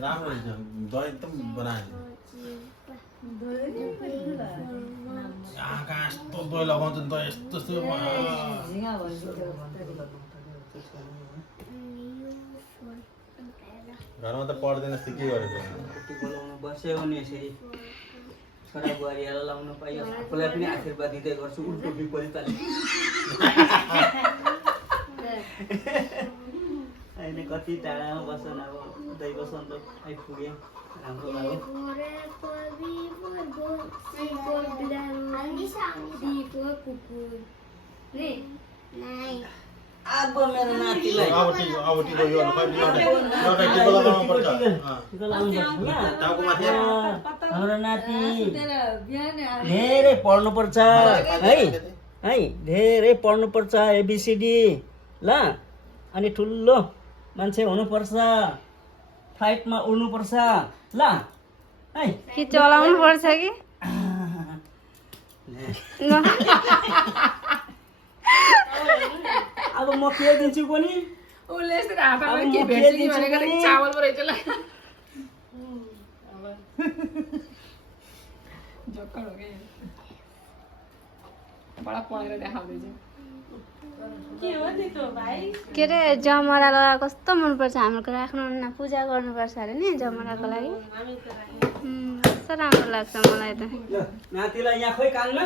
राम्रो रहेछ दही एकदम बनायो आकाश त दही लगाउँछ नि त यस्तो यस्तो घरमा त पढ्दैन के गरेको बस्यो भने यसरी छोरा बुहारीहरूलाई लाउन पाइयो आफूलाई पनि आशीर्वाद दिँदै गर्छु उल्टो विपरीत अहिले कति टाढामा बस्छन् अब दैव सन्तोष आइपुगे राम्रो लाग्यो अब मेरो नातिलाई हाम्रो नाति धेरै पढ्नुपर्छ है धेरै पढ्नुपर्छ एबिसिडी ल अनि ठुलो मान्छे हुनुपर्छ फ्लाइटमा उड्नुपर्छ ल है कि चलाउनु पर्छ कि अब म के दिन्छु पनि उसले यसरी हातमा के भेट्छ कि भनेको त चावल पो रहेछ ल जक्कड हो के बडा पढेर देखाउँदैछ के अरे जमरा लगाएर कस्तो मनपर्छ हाम्रो राख्नु पूजा गर्नुपर्छ अरे नि जमराको लागि कस्तो राम्रो लाग्छ मलाई त नातिलाई यहाँ खोइ कानमा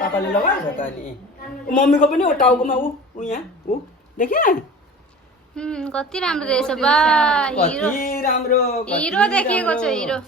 पापाले लगाएको त अनि मम्मीको पनि हो टाउकोमा ऊ यहाँ ऊ देख्या कति राम्रो रहेछ बा हिरो राम्रो हिरो देखिएको छ हिरो